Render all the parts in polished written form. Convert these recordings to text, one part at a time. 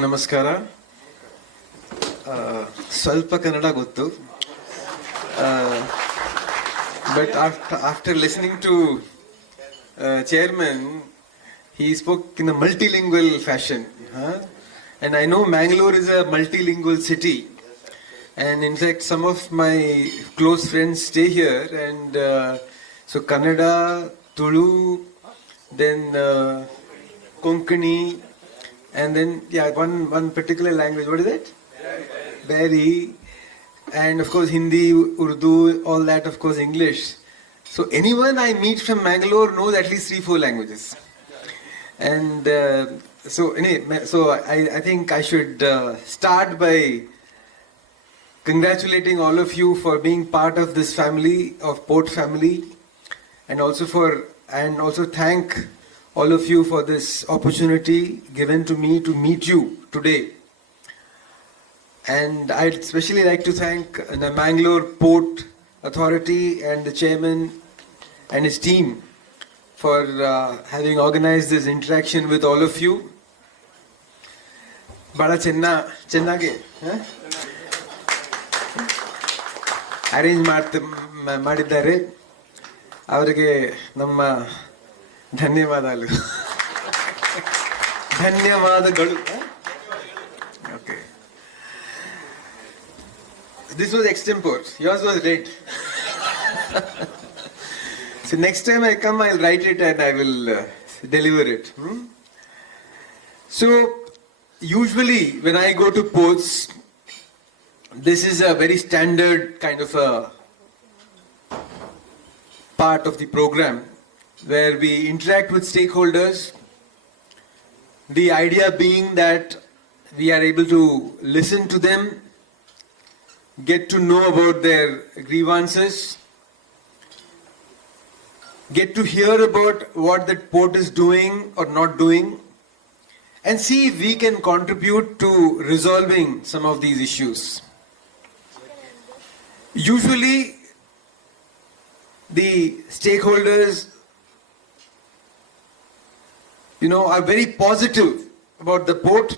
ನಮಸ್ಕಾರ. ಸ್ವಲ್ಪ ಕನ್ನಡ ಗೊತ್ತು, but after listening to chairman, he spoke in a multilingual fashion, and I know Mangalore is a multilingual city, and in fact some of my close friends stay here, and so Kannada, Tulu, then Konkani, and then one particular language. What is it? Bari. And of course Hindi, Urdu, all that, of course English. So anyone I meet from Mangalore knows at least 3-4 languages. And so I think I should start by congratulating all of you for being part of this family, of Port family, and also thank all of you for this opportunity given to me to meet you today. And I'd especially like to thank the Mangalore Port Authority and the chairman and his team for having organized this interaction with all of you. Bada chennage arrange ಮಾಡಿದ್ದಾರೆ. ಅವರಿಗೆ ನಮ್ಮ ಧನ್ಯವಾದಗಳು. Okay. This was extempore. Yours was red. So next time I come, I'll write it and I will deliver it. So usually when I go to ports, this is a very standard kind of a part of the program where we interact with stakeholders. The idea being that we are able to listen to them, get to know about their grievances, get to hear about what the port is doing or not doing, and see if we can contribute to resolving some of these issues. Usually, the stakeholders, are very positive about the port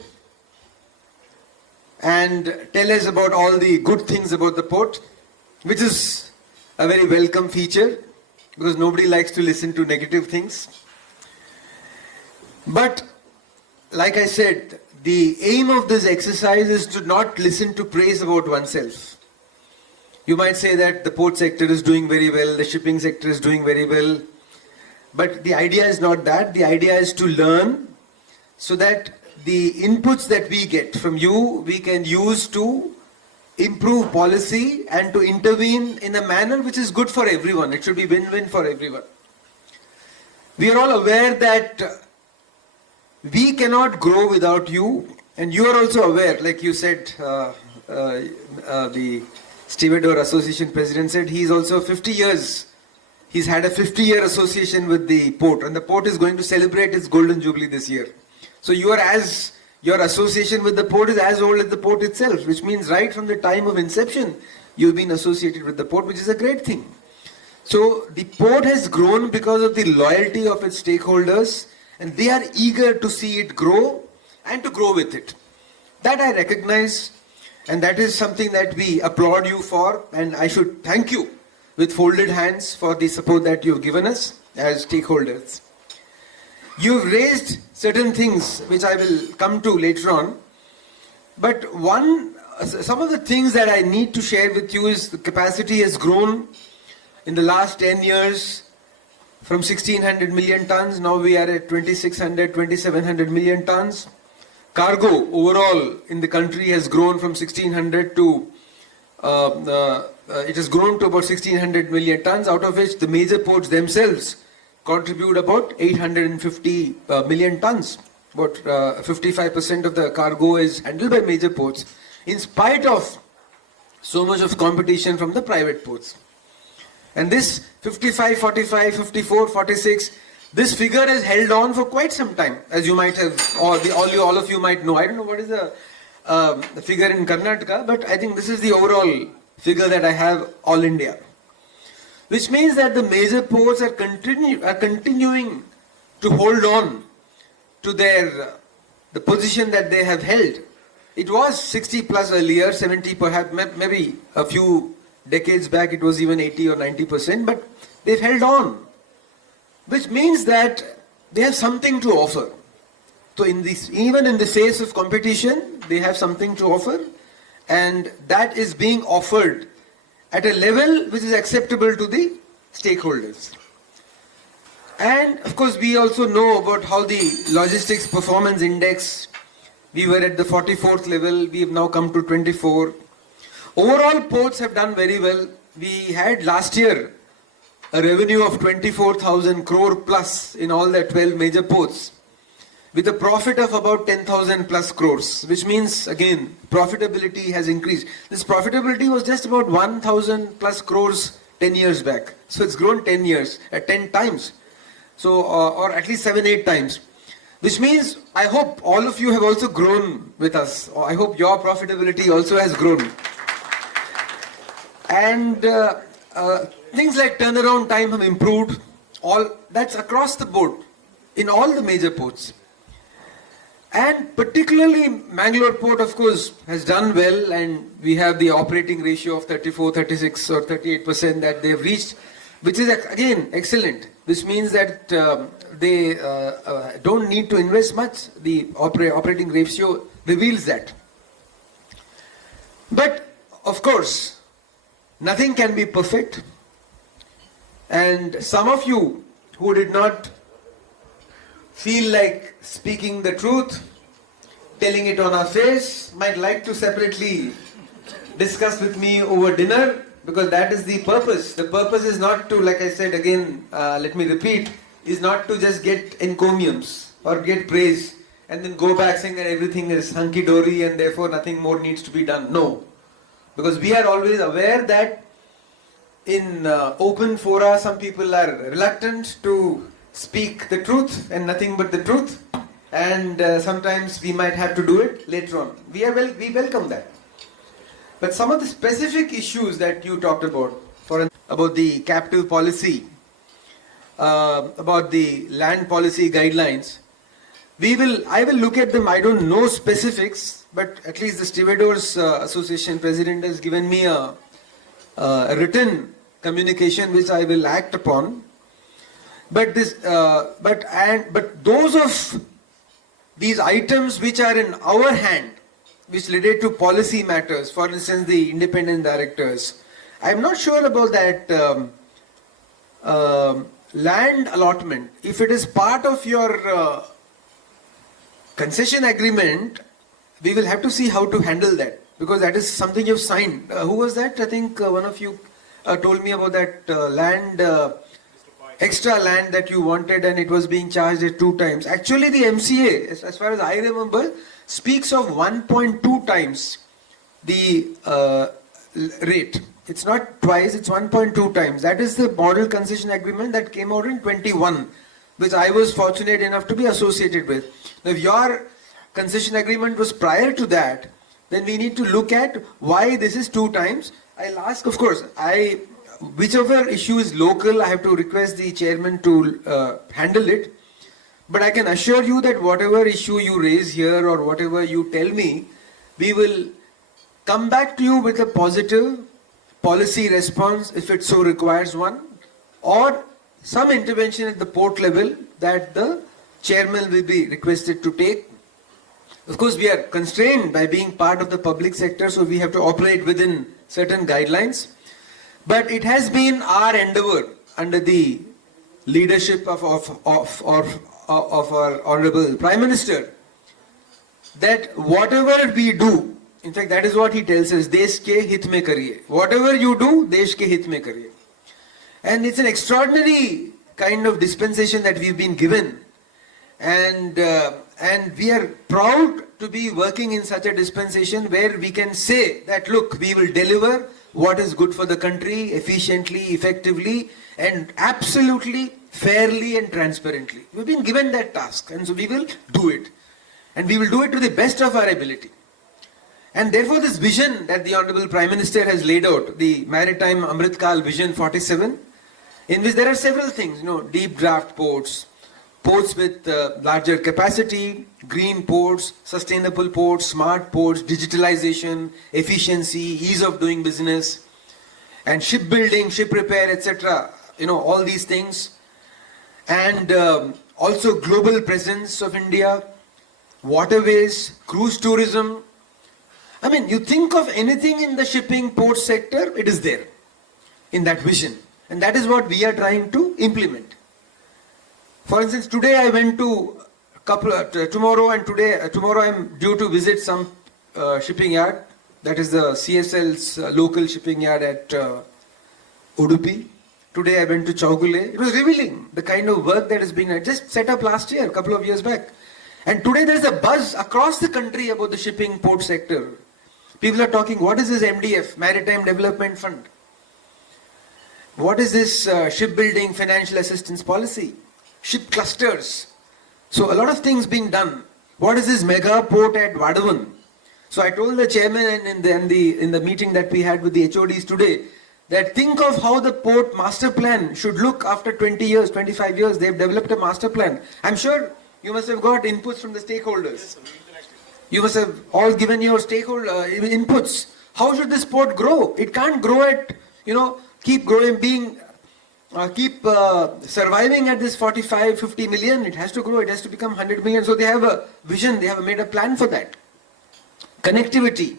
and tell us about all the good things about the port, which is a very welcome feature because nobody likes to listen to negative things. But like I said, the aim of this exercise is to not listen to praise about oneself. You might say that the port sector is doing very well, the shipping sector is doing very well, but the idea is not that. The idea is to learn so that the inputs that we get from you, we can use to improve policy and to intervene in a manner which is good for everyone. It should be win-win for everyone. We are all aware that we cannot grow without you, and you are also aware, like you said, the Stevedore Association President said he's also 50 years. He's had a 50-year association with the port, and the port is going to celebrate its golden jubilee this year. So your association with the port is as old as the port itself, which means right from the time of inception, you've been associated with the port, which is a great thing. So the port has grown because of the loyalty of its stakeholders, and they are eager to see it grow and to grow with it. That I recognize, and that is something that we applaud you for, and I should thank you with folded hands for the support that you've given us as stakeholders. You've raised certain things which I will come to later on, but some of the things that I need to share with you is the capacity has grown in the last 10 years from 1600 million tons. Now we are at 2600, 2700 million tons. Cargo overall in the country has grown from 1600 to it has grown to about 1600 million tons, out of which the major ports themselves contribute about 850 million tons. About 55% of the cargo is handled by major ports, in spite of so much of competition from the private ports. And this 55, 45, 54, 46, this figure has held on for quite some time, as you might have, or all of you might know. I don't know what is the figure in Karnataka, but I think this is the overall figure that I have all India. Which means that the major ports are continuing to hold on to their the position that they have held. It was 60 plus earlier, 70 perhaps, maybe a few decades back it was even 80 or 90%, but they've held on, which means that they have something to offer. So even in the face of competition, they have something to offer, and that is being offered at a level which is acceptable to the stakeholders. And of course, we also know about how the logistics performance index, we were at the 44th level, we have now come to 24. Overall, ports have done very well. We had last year a revenue of 24,000 crore plus in all the 12 major ports, with a profit of about 10,000 plus crores, which means again profitability has increased. This profitability was just about 1,000 plus crores 10 years back. So it's grown 10 years, at 10 times. So, or at least 7-8 times. Which means I hope all of you have also grown with us. I hope your profitability also has grown. And things like turnaround time have improved. All that's across the board in all the major ports. And particularly Mangalore port, of course, has done well, and we have the operating ratio of 34, 36 or 38% that they've reached, which is again excellent. This means that they don't need to invest much. The operating ratio reveals that. But of course, nothing can be perfect. And some of you who did not feel like speaking the truth, telling it on our face, might like to separately discuss with me over dinner, because that is the purpose. The purpose is not to, like I said again, let me repeat, is not to just get encomiums or get praise and then go back saying that everything is hunky-dory and therefore nothing more needs to be done. No. Because we are always aware that in open fora, some people are reluctant to speak the truth and nothing but the truth, and sometimes we might have to do it later on. We welcome that. But some of the specific issues that you talked about, about the captive policy, about the land policy guidelines, I will look at them. I don't know specifics, but at least the Stevedores Association president has given me a written communication which I will act upon. But those of these items which are in our hand, which relate to policy matters, for instance, the independent directors, I'm not sure about that land allotment. If it is part of your concession agreement, we will have to see how to handle that, because that is something you've signed. Who was that? I think one of you told me about that land, extra land that you wanted, and it was being charged at 2 times. Actually, the MCA, as far as I remember, speaks of 1.2 times the rate. It's not twice, it's 1.2 times. That is the model concession agreement that came out in 21, which I was fortunate enough to be associated with. Now, if your concession agreement was prior to that, then we need to look at why this is 2 times. I'll ask, of course, whichever issue is local, I have to request the chairman to handle it. But I can assure you that whatever issue you raise here or whatever you tell me, we will come back to you with a positive policy response if it so requires one, or some intervention at the port level that the chairman will be requested to take. Of course, we are constrained by being part of the public sector, so we have to operate within certain guidelines. But it has been our endeavor under the leadership of our Honorable Prime Minister, that whatever we do, in fact that is what he tells us, desh ke hit mein kariye. Whatever you do, desh ke hit mein kariye. And it's an extraordinary kind of dispensation that we've been given. And we are proud to be working in such a dispensation where we can say that, look, we will deliver what is good for the country efficiently, effectively, and absolutely fairly and transparently. We've been given that task, and so we will do it. And we will do it to the best of our ability. And therefore this vision that the Honorable Prime Minister has laid out, the Maritime Amritkaal Vision 47, in which there are several things, deep draft ports, ports with larger capacity, green ports, sustainable ports, smart ports, digitalization, efficiency, ease of doing business, and shipbuilding, ship repair, etc. All these things. And also global presence of India, waterways, cruise tourism. I mean, you think of anything in the shipping port sector, it is there in that vision. And that is what we are trying to implement. For instance, today I went to tomorrow I'm due to visit some shipping yard. That is the CSL's local shipping yard at Udupi. Today I went to Chaugule. It was revealing the kind of work that has been just set up last year, a couple of years back. And today there is a buzz across the country about the shipping port sector. People are talking, what is this MDF, Maritime Development Fund? What is this shipbuilding financial assistance policy? Ship clusters. So a lot of things being done. What is this mega port at Vadavan? So I told the chairman in the meeting that we had with the HODs today, that think of how the port master plan should look after 20 years, 25 years. They've developed a master plan. I'm sure you must have got inputs from the stakeholders. You must have all given your stakeholder inputs. How should this port grow? It can't grow at, keep growing, keep surviving at this 45, 50 million. It has to grow. It has to become 100 million. So they have a vision. They have made a plan for that. Connectivity.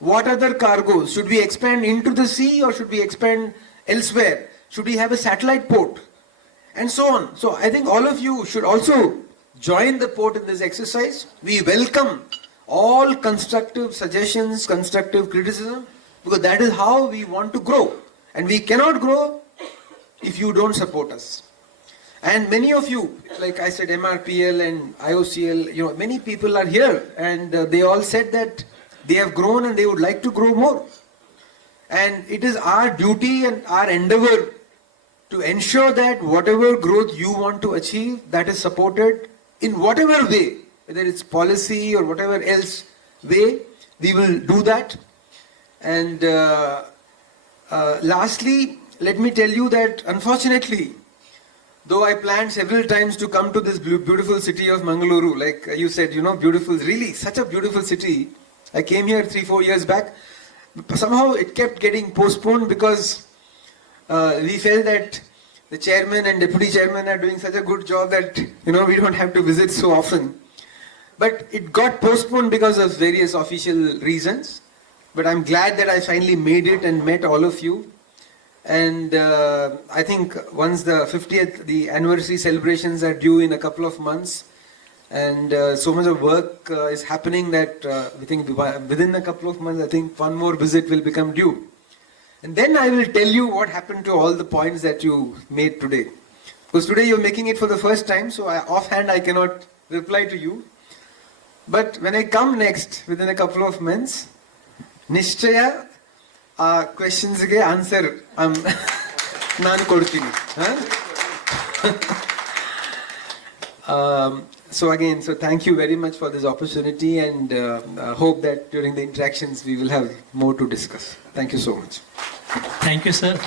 What other cargoes? Should we expand into the sea or should we expand elsewhere? Should we have a satellite port? And so on. So I think all of you should also join the port in this exercise. We welcome all constructive suggestions, constructive criticism, because that is how we want to grow. And we cannot grow if you don't support us. And many of you, like I said, MRPL and IOCL, many people are here and they all said that they have grown and they would like to grow more. And it is our duty and our endeavor to ensure that whatever growth you want to achieve, that is supported in whatever way, whether it's policy or whatever else way, we will do that. And lastly, let me tell you that unfortunately, though I planned several times to come to this beautiful city of Mangaluru, like you said, beautiful, really such a beautiful city. I came here 3-4 years back. Somehow it kept getting postponed because we felt that the chairman and deputy chairman are doing such a good job that, we don't have to visit so often. But it got postponed because of various official reasons. But I'm glad that I finally made it and met all of you. And I think once the anniversary celebrations are due in a couple of months, and so much of work is happening that we think within a couple of months, I think one more visit will become due. And then I will tell you what happened to all the points that you made today. Because today you're making it for the first time, so offhand I cannot reply to you. But when I come next, within a couple of months, Nishchaya, questions ge answer ನಾನು ಕೊಡ್ತೀನಿ. So again, thank you very much for this opportunity, and hope that during the interactions we will have more to discuss. Thank you so much. Thank you, sir.